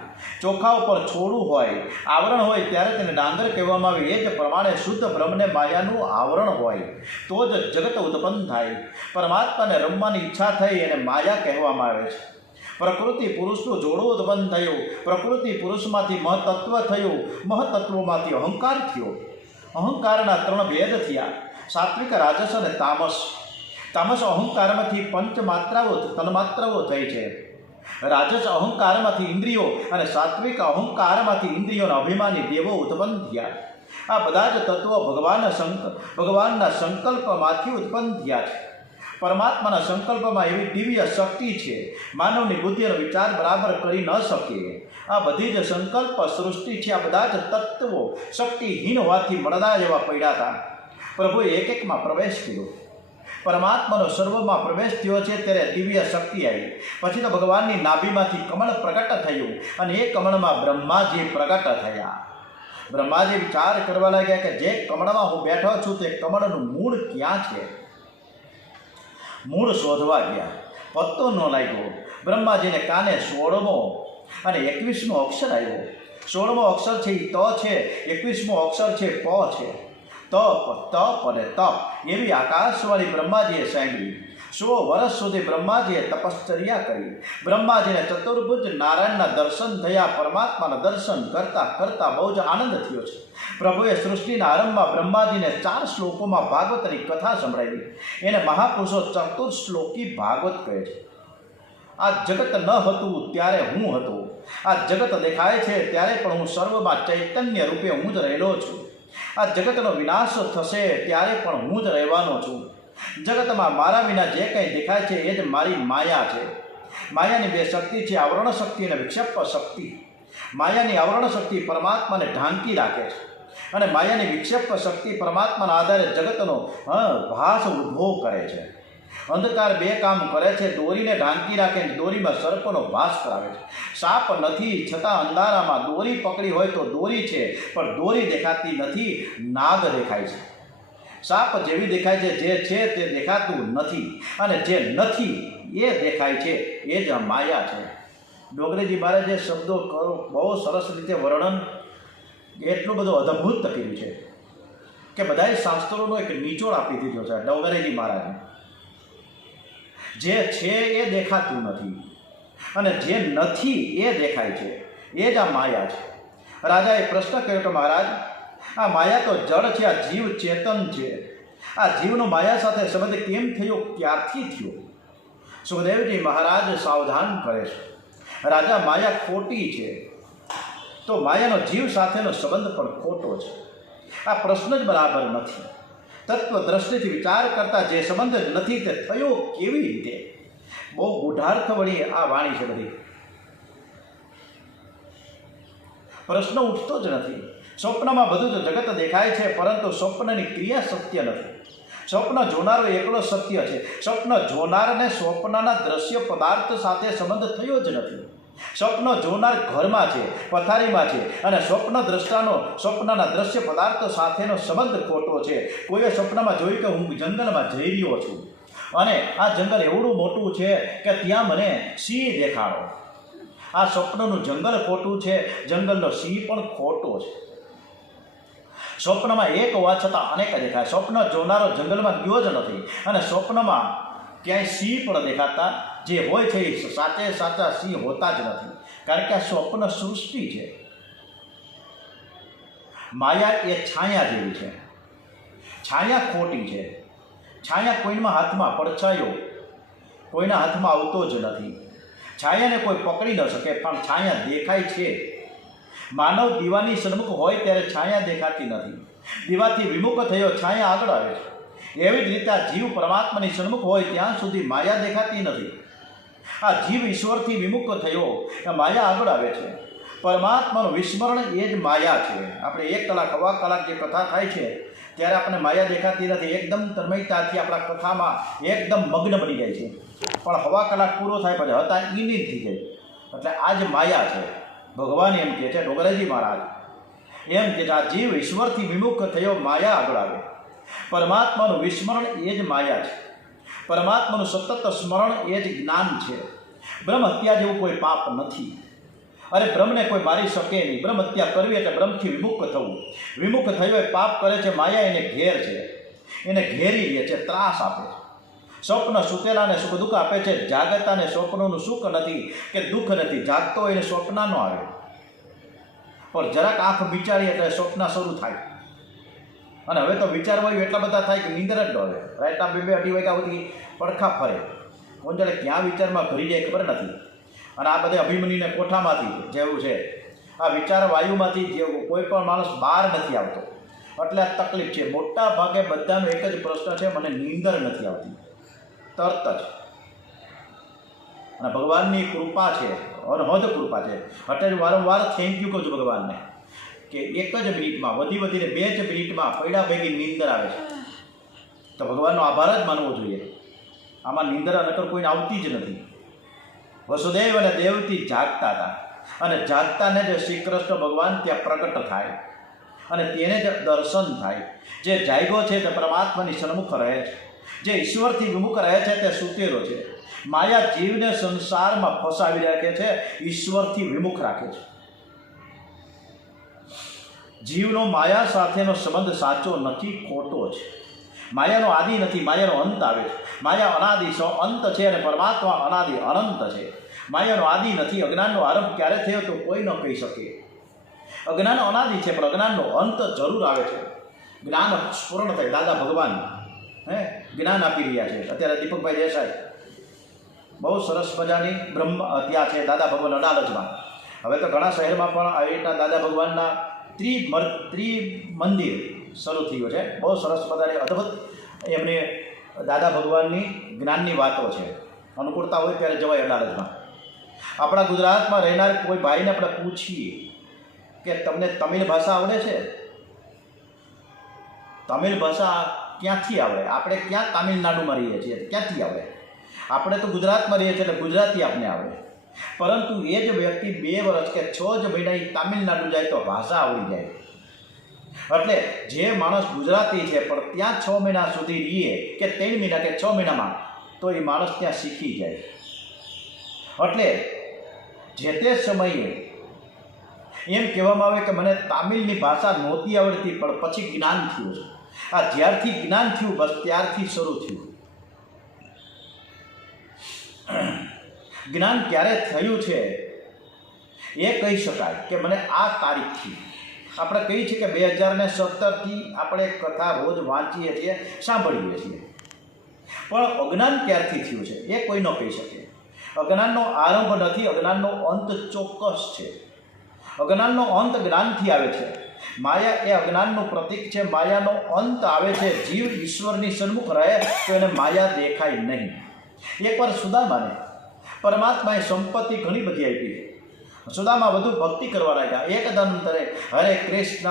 ચોખા ઉપર છોડું હોય, આવરણ હોય ત્યારે તેને ડાંગર કહેવામાં આવે। એ જ પ્રમાણે શુદ્ધ બ્રહ્મને માયાનું આવરણ હોય તો જ જગત ઉત્પન્ન થાય। પરમાત્માને રમવાની ઈચ્છા થઈ એને માયા કહેવામાં આવે છે। પ્રકૃતિ પુરુષનું જોડું ઉત્પન્ન થયું। પ્રકૃતિ પુરુષમાંથી મહતત્વ થયું, મહતત્વમાંથી અહંકાર થયો। અહંકારના 3 ભેદ થયા, સાત્વિક, રાજસ અને તામસ। તામસ અહંકારમાંથી પંચમાત્રાઓ તન્માત્રાઓ થઈ છે। રાજસ અહંકારમાંથી ઇન્દ્રિયો અને સાત્વિક અહંકારમાંથી ઇન્દ્રિયોના અભિમાની દેવો ઉત્પન્ન થયા। આ બધા જ તત્વો ભગવાનના સંકલ્પમાંથી ઉત્પન્ન થયા છે। પરમાત્માના સંકલ્પમાં એવી દિવ્ય શક્તિ છે, માનવની બુદ્ધિનો વિચાર બરાબર કરી ન શકે। આ બધી જ સંકલ્પ સૃષ્ટિ છે, આ બધા જ તત્વો શક્તિહીન હોવાથી મળદા જેવા પડ્યા હતા। પ્રભુએ એક એકમાં પ્રવેશ કર્યો। પરમાત્માનો સર્વમાં પ્રવેશ થયો છે ત્યારે દિવ્ય શક્તિ આવી। પછી તો ભગવાનની નાભીમાંથી કમળ પ્રગટ થયું અને એ કમળમાં બ્રહ્માજી પ્રગટ થયા। બ્રહ્માજી વિચાર કરવા લાગ્યા કે જે કમળમાં હું બેઠો છું તે કમળનું મૂળ ક્યાં છે। મૂળ શોધવા ગયા, પત્તો ન લાગ્યો। બ્રહ્માજીને કાને 16મો અને 21મો અક્ષર આવ્યો। 16મો અક્ષર છે એ ત છે, 21મો અક્ષર છે પ છે। તપ તપ અને તપ એવી આકાશવાળી બ્રહ્માજીએ સાંભળી। 100 વર્ષ સુધી બ્રહ્માજીએ તપશ્ચર્યા કરી। બ્રહ્માજીને ચતુર્ભુજ નારાયણના દર્શન થયા। પરમાત્માના દર્શન કરતાં કરતાં બહુ જ આનંદ થયો છે। પ્રભુએ સૃષ્ટિના આરંભમાં બ્રહ્માજીને 4 શ્લોકોમાં ભાગવતની કથા સંભળાવી। એને મહાપુરુષો ચતુર્શ્લોકી ભાગવત કહે છે। આ જગત ન હતું ત્યારે હું હતો, આ જગત દેખાય છે ત્યારે પણ હું સર્વમાં ચૈતન્ય રૂપે હું જ રહેલો છું। આ જગતનો વિનાશ થશે ત્યારે પણ હું જ રહેવાનો છું। જગતમાં મારા વિના જે કંઈ દેખાય છે એ જ મારી માયા છે। માયાની 2 શક્તિ છે, આવરણ શક્તિ અને વિક્ષેપ શક્તિ। માયાની આવરણ શક્તિ પરમાત્માને ઢાંકી રાખે છે અને માયાની વિક્ષેપ શક્તિ પરમાત્માના આધારે જગતનો ભાસ ઊભો કરે છે। અંધકાર 2 કામ કરે છે, દોરીને ઢાંકી રાખે અને દોરીમાં સર્પનો ભાસ કરાવે છે। સાપ નથી છતાં અંધારામાં દોરી પકડી હોય તો દોરી છે, પણ દોરી દેખાતી નથી, નાગ દેખાય છે। સાપ જેવી દેખાય છે, જે છે તે દેખાતું નથી અને જે નથી એ દેખાય છે, એ જ માયા છે। ડોગરેજી મહારાજે જે શબ્દો બહુ સરસ રીતે વર્ણન એટલું બધું અદ્ભુત કર્યું છે કે બધાય શાસ્ત્રોનો એક નિચોડ આપી દીધો છે ડોગરેજી મહારાજે। જે છે એ દેખાતું નથી અને જે નથી એ દેખાય છે, એ જ આ માયા છે। રાજાએ પ્રશ્ન કર્યો કે મહારાજ, આ માયા તો જળ છે, આ જીવ ચેતન છે, આ જીવનો માયા સાથે સંબંધ કેમ થયો, ક્યારથી થયો? સુખદેવજી મહારાજ સાવધાન કરે છે। રાજા, માયા ખોટી છે તો માયાનો જીવ સાથેનો સંબંધ પણ ખોટો છે। આ પ્રશ્ન જ બરાબર નથી। તત્વ દ્રષ્ટિથી વિચાર કરતા જે સંબંધ જ નથી તે થયો કેવી રીતે? બહુ ગૂઢાર્થવાળી આ વાણી છે બધી। પ્રશ્ન ઉઠતો જ નથી। સ્વપ્નમાં બધું જ જગત દેખાય છે, પરંતુ સ્વપ્નની ક્રિયા સત્ય નથી. સ્વપ્ન જોનારો એકલો સત્ય છે. સ્વપ્ન જોનારને સ્વપ્નના દ્રશ્ય પદાર્થ સાથે સંબંધ થયો જ નથી. સ્વપ્ન જોનાર ઘરમાં છે, પથારીમાં છે, અને સ્વપ્ન દ્રષ્ટાનો સ્વપ્નના દ્રશ્ય પદાર્થ સાથેનો સંબંધ ખોટો છે. કોઈએ સ્વપ્નમાં જોયું કે હું જંગલમાં જઈ રહ્યો છું અને આ જંગલ એવડું મોટું છે કે ત્યાં મને સિંહ દેખાડો. આ સ્વપ્નનું જંગલ ખોટું છે, જંગલનો સિંહ પણ ખોટો છે. સ્વપ્નમાં એક હોવા છતાં અનેક દેખાય. સ્વપ્ન જોનારો જંગલમાં ગયો જ નથી અને સ્વપ્નમાં ક્યાંય સિંહ પણ દેખાતા જે હોય છે એ સાચા સિંહ હોતા જ નથી, કારણ કે આ સ્વપ્ન સૃષ્ટિ છે. માયા એ છાયા જેવી છે. છાયા ખોટી છે. છાયા કોઈના હાથમાં પડછાયો કોઈના હાથમાં આવતો જ નથી. છાયાને કોઈ પકડી ન શકે, પણ છાયા દેખાય છે. માનવ દીવાની સન્મુખ હોય ત્યારે છાયા દેખાતી નથી. દીવાથી વિમુખ થયો છાયા આગળ આવે છે. એવી જ રીતે આ જીવ પરમાત્માની સન્મુખ હોય ત્યાં સુધી માયા દેખાતી નથી. આ જીવ ઈશ્વરથી વિમુખ થયો એ માયા આગળ આવે છે. પરમાત્માનું વિસ્મરણ એ જ માયા છે. આપણે 1 કલાક 1.5 કલાક જે કથા થાય છે ત્યારે આપણને માયા દેખાતી નથી. એકદમ તન્મયતાથી આપણા કથામાં એકદમ મગ્ન બની જાય છે, પણ 1.5 કલાક પૂરો થાય પછી હતા ઈની થઈ જાય. એટલે આ જ માયા છે. ભગવાન એમ કહે છે, ડોગરાજી મહારાજ એમ કે આ જીવ ઈશ્વરથી વિમુખ થયો માયા આગળ આવે. પરમાત્માનું વિસ્મરણ એ જ માયા છે. પરમાત્માનું સતત સ્મરણ એ જ જ્ઞાન છે. બ્રહ્મ હત્યા જેવું કોઈ પાપ નથી. અરે બ્રહ્મને કોઈ મારી શકે નહીં. બ્રહ્મ હત્યા કરવી એટલે બ્રહ્મથી વિમુખ થવું. વિમુખ થયો એ પાપ કરે છે. માયા એને ઘેર છે, એને ઘેરી લે છે, ત્રાસ આપે છે. સ્વપ્ન સુતેલાને સુખ દુઃખ આપે છે. જાગતાને સ્વપ્નનું સુખ નથી કે દુઃખ નથી. જાગતો એને સ્વપ્ન ન આવે, પણ જરાક આંખ વિચારીએ એટલે સ્વપ્ન શરૂ થાય. અને હવે તો વિચારવા એટલા બધા થાય કે નીંદર જ ડોલે. રાતના 2-2 વાગ્યા સુધી પડખા ફરે. કોણ જાણે ક્યાં વિચારમાં ઘરી જાય ખબર નથી. અને આ બધે અભિમન્યુને કોઠામાંથી જેવું છે, આ વિચાર વાયુમાંથી જેવું કોઈ પણ માણસ બહાર નથી આવતો. એટલે આ તકલીફ છે. મોટા ભાગે બધાનો એક જ પ્રશ્ન છે, મને નીંદર નથી આવતી તરત જ. અને ભગવાનની કૃપા છે, અનહદ કૃપા છે. એટલે વારંવાર થેન્ક યુ કહું છું ભગવાનને કે 1 જ મિનિટમાં વધીને 2 જ મિનિટમાં પૈડા ભેગી નીંદર આવે છે. તો ભગવાનનો આભાર જ માનવો જોઈએ. આમાં નીંદર નકર કોઈને આવતી જ નથી. વસુદેવ અને દેવકી જાગતા હતા અને જાગતાને જ શ્રી કૃષ્ણ ભગવાન ત્યાં પ્રગટ થાય અને તેને જ દર્શન થાય. જે જાગ્યો છે તે પરમાત્માની સન્મુખ રહે છે. જે ઈશ્વરથી વિમુખ રહે છે તે સુતેલો છે. માયા જીવને સંસારમાં ફસાવી રાખે છે, ઈશ્વરથી વિમુખ રાખે છે. જીવનો માયા સાથેનો સંબંધ સાચો નથી, ખોટો છે. માયાનો આદિ નથી, માયાનો અંત આવે છે. માયા અનાદિ અંત છે અને પરમાત્મા અનાદિ અનંત છે. માયાનો આદિ નથી. અજ્ઞાનનો આરંભ ક્યારે થયો તો કોઈ ન કહી શકે. અજ્ઞાન અનાદિ છે, પણ અજ્ઞાનનો અંત જરૂર આવે છે. જ્ઞાન સ્ફુરણ થાય. દાદા ભગવાન જ્ઞાન આપી રહ્યા છે. અત્યારે દીપકભાઈ દેસાઈ બહુ સરસ મજાની બ્રહ્મ ત્યાં છે દાદા ભગવાન અડાલજમાં. હવે તો ઘણા શહેરમાં પણ આવી રીતના દાદા ભગવાનના ત્રિમંદિર શરૂ થયું છે. બહુ સરસ મજાની અદ્ભુત એમને દાદા ભગવાનની જ્ઞાનની વાતો છે. અનુકૂળતા હોય ત્યારે જવાય અડાલજમાં. આપણા ગુજરાતમાં રહેનાર કોઈ ભાઈને આપણે પૂછીએ કે તમને તમિલ ભાષા આવડે છે? તમિલ ભાષા ક્યાંથી આવડે? આપણે ક્યાં તામિલનાડુમાં રહીએ છીએ, ક્યાંથી આવડે? આપણે તો ગુજરાતમાં રહીએ છીએ એટલે ગુજરાતી આપને આવડે. પરંતુ એ જ વ્યક્તિ 2 વર્ષ કે 6 જ મહિના તામિલનાડુ જાય તો ભાષા આવડી જાય. એટલે જે માણસ ગુજરાતી છે પણ ત્યાં 6 મહિના સુધી રહીએ કે 3 મહિના કે 6 મહિનામાં, તો એ માણસ ત્યાં શીખી જાય. એટલે જે તે સમયે એમ કહેવામાં આવે કે મને તામિલની ભાષા નહોતી આવડતી, પણ પછી જ્ઞાન થયું છે. આ જ્યારથી જ્ઞાન થયું બસ ત્યારથી શરૂ થયું. જ્ઞાન ક્યારે થયું છે એ કહી શકાય કે મને આ તારીખથી. આપણે કહીએ છીએ કે 2017થી આપણે કથા રોજ વાંચીએ છીએ, સાંભળીએ છીએ, પણ અજ્ઞાન ક્યારથી થયું છે એ કોઈ ન કહી શકે. અજ્ઞાનનો આરંભ નથી, અજ્ઞાનનો અંત ચોક્કસ છે. અજ્ઞાનનો અંત જ્ઞાનથી આવે છે. માયા એ અજ્ઞાનનું પ્રતીક છે. માયાનો અંત આવે છે. જીવ ઈશ્વરની સન્મુખ રહે તો એને માયા દેખાય નહીં. એકવાર સુદામાને પરમાત્માએ સંપત્તિ ઘણી બધી આપી. સુદામા વધુ ભક્તિ કરવા લાગ્યા. એકદંતરે હરે કૃષ્ણ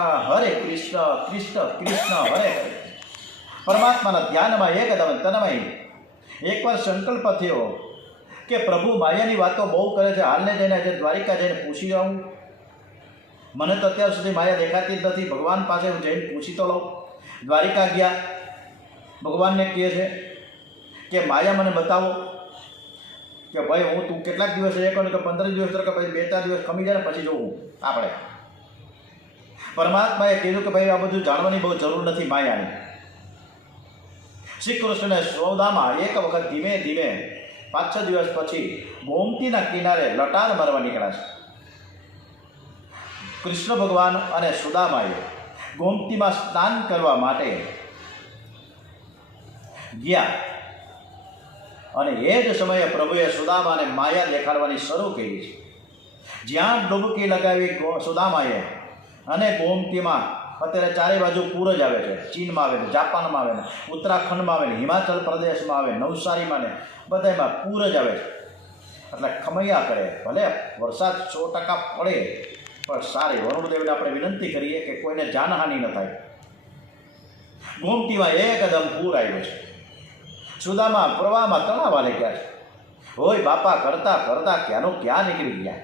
કૃષ્ણ કૃષ્ણ હરે હરે, પરમાત્માના ધ્યાનમાં એકદમ તન્મય. એકવાર સંકલ્પ થયો કે પ્રભુ માયાની વાતો બહુ કરે છે, હાલને જઈને આજે દ્વારિકા જઈને પૂછી આવું. મને તો અત્યાર સુધી માયા દેખાતી જ નથી, ભગવાન પાસે હું જઈને પૂછી તો લઉં. દ્વારિકા ગયા, ભગવાનને કહે છે કે માયા મને બતાવો, કે ભાઈ હું તું કેટલાક દિવસ એ કહું કે 15 દિવસ કે પછી 2-4 દિવસ ખમી જાય ને પછી જોવું આપણે. પરમાત્માએ કીધું કે ભાઈ આ બધું જાણવાની બહુ જરૂર નથી માયાની. શ્રી કૃષ્ણને સુદામા એક વખત ધીમે ધીમે 5-6 દિવસ પછી ગોમતીના કિનારે લટાર મારવા નીકળ્યા છે. કૃષ્ણ ભગવાન અને સુદામાએ ગોમતીમાં સ્નાન કરવા માટે ગયા અને એ જ સમયે પ્રભુએ સુદામાને માયા દેખાડવાની શરૂ કરી છે. જ્યાં ડૂબકી લગાવી સુદામાએ અને ગોમતીમાં અત્યારે ચારે બાજુ પૂર જ આવે છે. ચીનમાં આવે ને, જાપાનમાં આવે ને, ઉત્તરાખંડમાં આવે ને, હિમાચલ પ્રદેશમાં આવે, નવસારીમાં ને બધામાં પૂર જ આવે છે. એટલે ખમૈયા કરે. ભલે વરસાદ 100% પડે પણ સારી. વરુણદેવને આપણે વિનંતી કરીએ કે કોઈને જાનહાનિ ન થાય. ગોમતીમાં એકદમ પૂર આવ્યો છે. સુદામા પ્રવાહમાં તણાવા લાગ્યા છે. હોય બાપા કરતાં કરતાં ક્યાંનો ક્યાં નીકળી ગયા.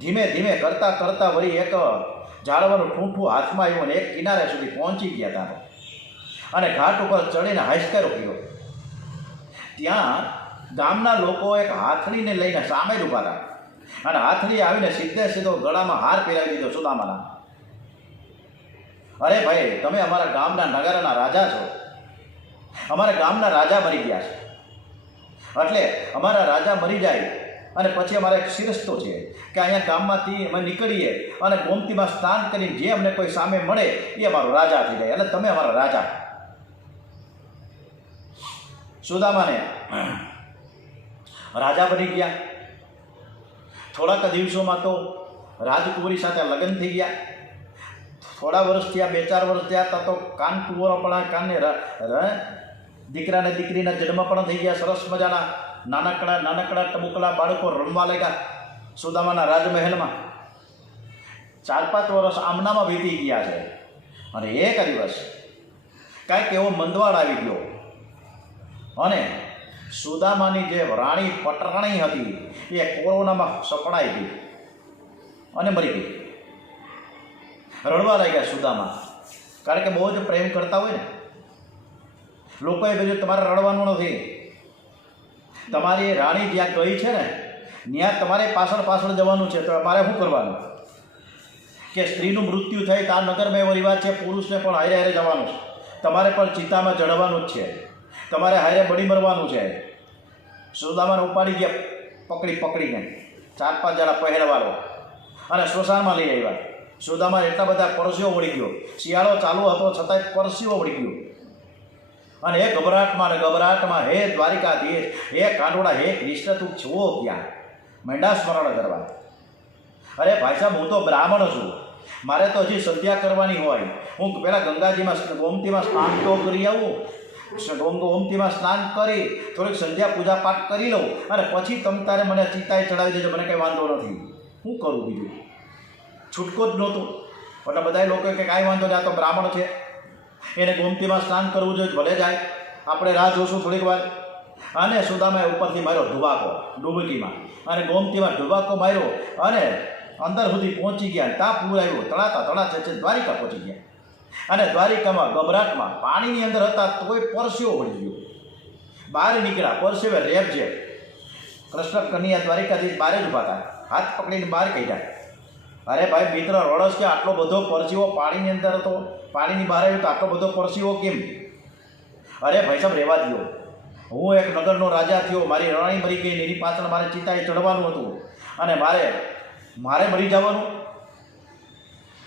ધીમે ધીમે કરતાં કરતાં વળી એક ઝાડવાનું ઠૂંઠું હાથમાં આવ્યું અને એક કિનારે સુધી પહોંચી ગયા ત્યાં. અને ઘાટ ઉપર ચડીને હાઈસ્કેરો કર્યો. ત્યાં ગામના લોકો એક હાથણીને લઈને સામે જ ઊભા હતા અને હાથણી આવીને સીધો ગળામાં હાર પહેરાવી દીધો સુદામાના. અરે ભાઈ, તમે અમારા ગામના નગરના રાજા છો. અમારા ગામના રાજા મરી ગયા છે, એટલે અમારા રાજા મરી જાય અને પછી અમારે એક શિરસ્તો છે કે અહીંયા ગામમાંથી અમે નીકળીએ અને ગોમતીમાં સ્નાન કરીને જે અમને કોઈ સામે મળે એ અમારો રાજા થઈ જાય, એટલે તમે અમારા રાજા. સુદામાને રાજા બની ગયા. થોડાક દિવસોમાં તો રાજકુમારી સાથે લગ્ન થઈ ગયા. થોડા વર્ષ થયા, 2-4 વર્ષ થયા ત્યાં તો કાન કુંવરો પણ કાનને દીકરાને દીકરીના જન્મ પણ થઈ ગયા. સરસ મજાના નાનકડા ટબુકડા બાળકો રમવા લાગ્યા સુદામાના રાજમહેલમાં. 4-5 વર્ષ આમનામાં વીતી ગયા છે અને એક દિવસ કાંઈક એવો મંદવાડ આવી ગયો અને સુદામાની જે રાણી પટરાણી હતી એ કોરોનામાં સપડાઈ ગઈ અને મરી ગઈ. રડવા લાગ્યા સુદામા, કારણ કે બહુ જ પ્રેમ કરતા હોય ને. લોકોએ કીધું તમારે રડવાનું નથી, તમારી રાણી જ્યાં ગઈ છે ને ત્યાં તમારે પાછળ જવાનું છે. તો અમારે શું કરવાનું કે સ્ત્રીનું મૃત્યુ થાય તો આ નગરમાં એવો રિવાજ છે, પુરુષને પણ હારે હારે જવાનું છે. તમારે પણ ચિતામાં ચડવાનું જ છે, તમારે હારે બળી મરવાનું છે. સુદામાને ઉપાડી ગયા પકડીને 4-5 જણા પહેરવાળો અને સ્મશાનમાં લઈ આવ્યા. સુદામા એટલા બધા પરસીઓ વળી ગયો. શિયાળો ચાલુ હતો છતાંય પરસીઓ વળી ગયો અને એ ગભરાટમાં હે દ્વારિકાધીશ, હે કાંડોળા, હે કૃષ્ણ, તું છો ક્યાં? મેંડા સ્મરણ કરવા. અરે ભાઈ સાહેબ, હું તો બ્રાહ્મણ છું, મારે તો હજી સંધ્યા કરવાની હોય. હું પહેલાં ગંગાજીમાં ગોમતીમાં સ્નાન તો કરી આવું. ગોમતીમાં સ્નાન કરી થોડીક સંધ્યા પૂજા પાઠ કરી લઉં અને પછી તમે તારે મને ચિતાએ ચડાવી દેજો, મને કંઈ વાંધો નથી. શું કરું બીજું? છૂટકો જ નહોતો. એટલે બધા લોકો કે કાંઈ વાંધો નહીં, આ તો બ્રાહ્મણ છે, એને ગોમતીમાં સ્નાન કરવું જોઈએ, ભલે જાય, આપણે રાહ જોશું થોડીક વાર. અને સુદામાએ ઉપરથી માર્યો ધુબાકો ડૂબકીમાં અને ગોમતીમાં ધુબાકો માર્યો અને અંદર સુધી પહોંચી ગયા. ત્યાં પૂર આવ્યું, તળાતા દ્વારિકા પહોંચી ગયા. અને દ્વારિકામાં ગભરાટમાં પાણીની અંદર હતા તોય પરસેવો વળી ગયો. બહાર નીકળ્યા, પરસેવે રેપ છે. કૃષ્ણ કન્યા દ્વારિકાથી બહાર જ ઊભા હતા, હાથ પકડીને બહાર કાઢ્યા. અરે ભાઈ મિત્ર, રડસ કે આટલો બધો પરસીવો પાણીની અંદર હતો, પાણીની બહાર આવ્યો તો આટલો બધો પરસીવો કેમ? અરે ભાઈ સાહેબ, રહેવા દો. હું એક નગરનો રાજા થયો, મારી રાણી મરી ગઈ, એની પાછળ મારે ચિતાએ ચડવાનું હતું અને મારે મરી જવાનું.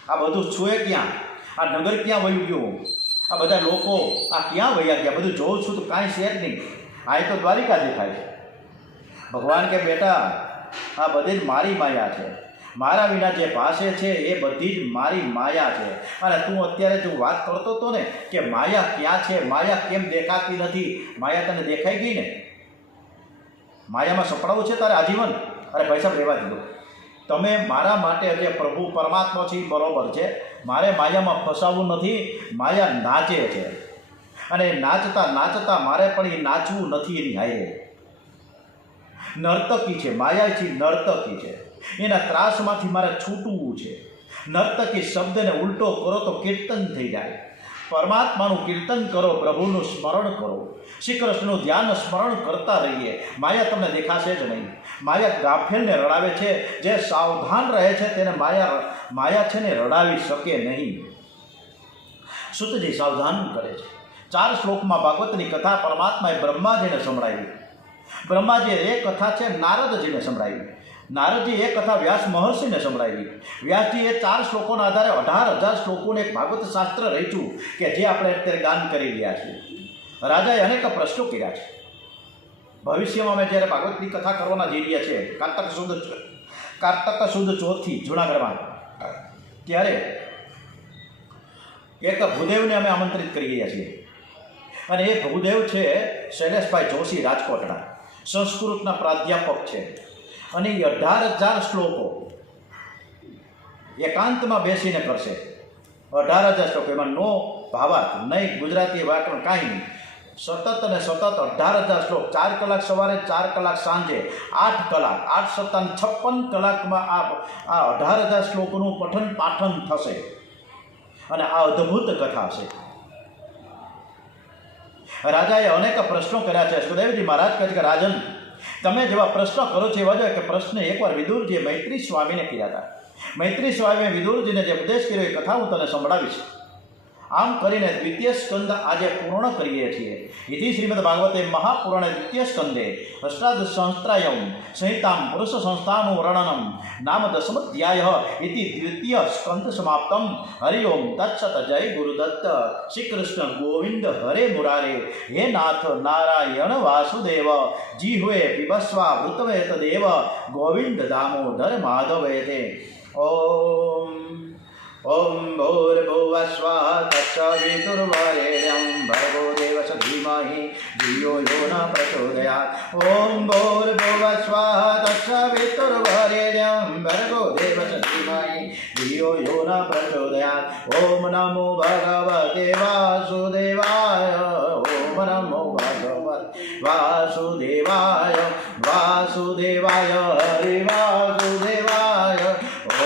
આ બધું છુએ ક્યાં? આ નગર ક્યાં વયું ગયું? આ બધા લોકો આ ક્યાં વયા ગયા? બધું જોઉં છું તો કાંઈ છે જ નહીં. આ તો દ્વારિકા દેખાય છે. ભગવાન કે બેટા, આ બધી જ મારી માયા છે. મારા વિના જે ભાષે છે એ બધી જ મારી માયા છે. અને તું અત્યારે જો વાત કરતો હતો ને કે માયા ક્યાં છે, માયા કેમ દેખાતી નથી, માયા તને દેખાઈ ગઈ ને? માયામાં સપડાવું છે તારે આજીવન? અરે ભાઈ સાહેબ, રહેવા દીધો. તમે મારા માટે જે પ્રભુ પરમાત્મા છે એ બરોબર છે, મારે માયામાં ફસાવવું નથી. માયા નાચે છે અને નાચતા નાચતા મારે પણ એ નાચવું નથી એની હાયે. નર્તકી છે, માયા છે નર્તકી છે, એના ત્રાસમાંથી મારે છૂટવું છે. નર્તકી શબ્દને ઉલટો કરો તો કીર્તન થઈ જાય. પરમાત્માનું કીર્તન કરો, પ્રભુનું સ્મરણ કરો, શ્રી કૃષ્ણનું ધ્યાન સ્મરણ કરતા રહીએ. માયા તમને દેખાશે જ નહીં. માયા ગાફેલને રડાવે છે, જે સાવધાન રહે છે તેને માયા છે ને રડાવી શકે નહીં. સુતજી સાવધાન કરે છે. 4 શ્લોકમાં ભાગવતની કથા પરમાત્માએ બ્રહ્માજીને સંભળાવી. બ્રહ્માજીએ એ કથા છે નારદજીને સંભળાવી. નારદજી એ કથા વ્યાસ મહર્ષિને સંભળાવી. વ્યાસજી એ 4 શ્લોકોના આધારે 18,000 શ્લોકોને એક ભાગવત શાસ્ત્ર રચ્યું કે જે આપણે અત્યારે ગાન કરી રહ્યા છીએ. રાજાએ અનેક પ્રશ્નો કર્યા છે. ભવિષ્યમાં અમે જ્યારે ભાગવતની કથા કરવાના જઈ રહ્યા છીએ, કારતક સુદ ચોથી જૂનાગઢમાં, ત્યારે એક ભૂદેવને અમે આમંત્રિત કરી રહ્યા છીએ. અને એ ભૂદેવ છે શૈલેષભાઈ જોશી, રાજકોટના સંસ્કૃતના પ્રાધ્યાપક છે. અને એ 18,000 શ્લોકો એકાંતમાં બેસીને કરશે. 18,000 શ્લોકો, એમાં નો ભાવાર્થ નહીં, ગુજરાતી વ્યાકરણ કાંઈ નહીં. સતત અને સતત 18,000 શ્લોક, 4 કલાક સવારે, 4 કલાક સાંજે, 8 કલાક, 8 સત્તા 56 કલાકમાં આ 18,000 શ્લોકોનું પઠન પાઠન થશે. અને આ અદ્ભુત કથા છે. રાજાએ અનેક પ્રશ્નો કર્યા છે. સુખદેવજી મહારાજ કહે છે કે રાજન, તમે જેવા પ્રશ્ન કરો છો એવા જો કે પ્રશ્ન એકવાર વિદુરજીએ મૈત્રી સ્વામીને કર્યા હતા. મૈત્રી સ્વામીએ વિદુરજીને જે ઉપદેશ કર્યો એ કથા હું તને સંભળાવીશ. આમ કરીને દ્વિતીય સ્કંદ આજે પૂર્ણ કરીએ છીએ. ઇતિ શ્રીમદ ભાગવતે મહાપુરાણે દ્વિતીય સ્કંદે અષ્ટાદશ સહસ્ત્રાયમ સંહિતામ પુરુષ સંસ્થાનું વર્ણનમ નામ દશમધ્યાય ઇતિ દ્વિતીય સ્કંદ સમાપ્તમ. હરિ ઓમ તત્સત. જય ગુરુદત્ત. શ્રી કૃષ્ણ ગોવિંદ હરે મુરારે. હે નાથ નારાયણ વાસુદેવ. જીહ્વે પીબસ્વા વૃતવેત દેવ. ગોવિંદ દામોદર માધવેતે. ઓમ ભૂર્ભુવઃ સ્વઃ તત્સવિતુર્વરેણ્યં ભર્ગો દેવस्य ધીમહિ ધિયો યો ન પ્રચોદયાत्. ઓમ ભૂર્ભુવઃ સ્વઃ તત્સવિતુર્વરેણ્યં ભર્ગો દેવस्य ધીમહિ ધિયો યો ન પ્રચોદયાत्. ઓમ નમો ભગવતે વાસુદેવાય. ઓમ નમો ભગવતે વાસુદેવાય. વાસુદેવાય હરિ વાસુદેવાય.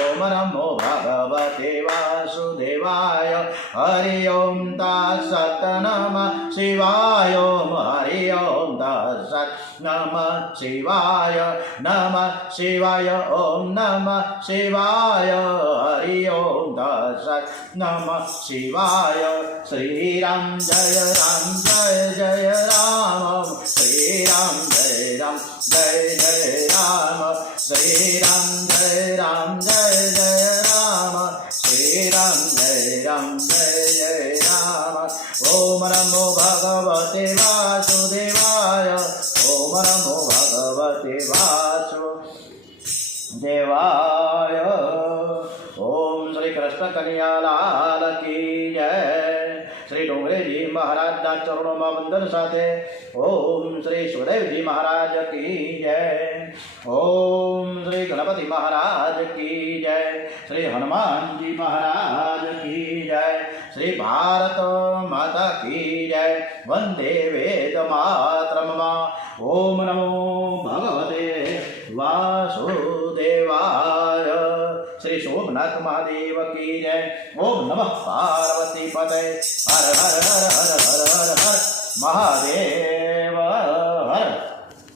ઓમ નમો ભગવતે વાસુદેવાય. હરિ ઓમ તત્સત. નમઃ શિવાય. ઓમ હરિ ઓમ તત્સત. નમઃ શિવાય. નમઃ શિવાય. ઓમ નમઃ શિવાય. હરિ ઓમ તત્સત. નમઃ શિવાય. શ્રી રામ જય રામ જય જય રામ. શ્રી રામ જય રામ જય જય રામ. શ્રી રામ જય રામ જય જય રામ. શ્રી રામ જય રામ જય જય રામ. ઓમ નમો ભગવતે વાસુદેવાય. ઓમ નમો ભગવતે વાસુદેવાય. ઓમ શ્રી કૃષ્ણ કનૈયાલાલ કી જય. શ્રી ડોંગરેજી મહારાજના ચરણોમાં વંદન સાથે ઓમ શ્રી સુખદેવજી મહારાજ કી જય. ઓમ શ્રી ગણપતિ મહારાજ કી જય. શ્રી હનુમાનજી મહારાજ કી જય. શ્રી ભારત માતા કી જય. વંદે વેદ માતરમ. ઓમ નમો ભગવતે વાસુદેવાય. શ્રી સોમનાથ મહાદેવ કી જય. ઓમ નમઃ પાર્વતી પતય. હર હર હર હર હર હર હર મહાદેવ.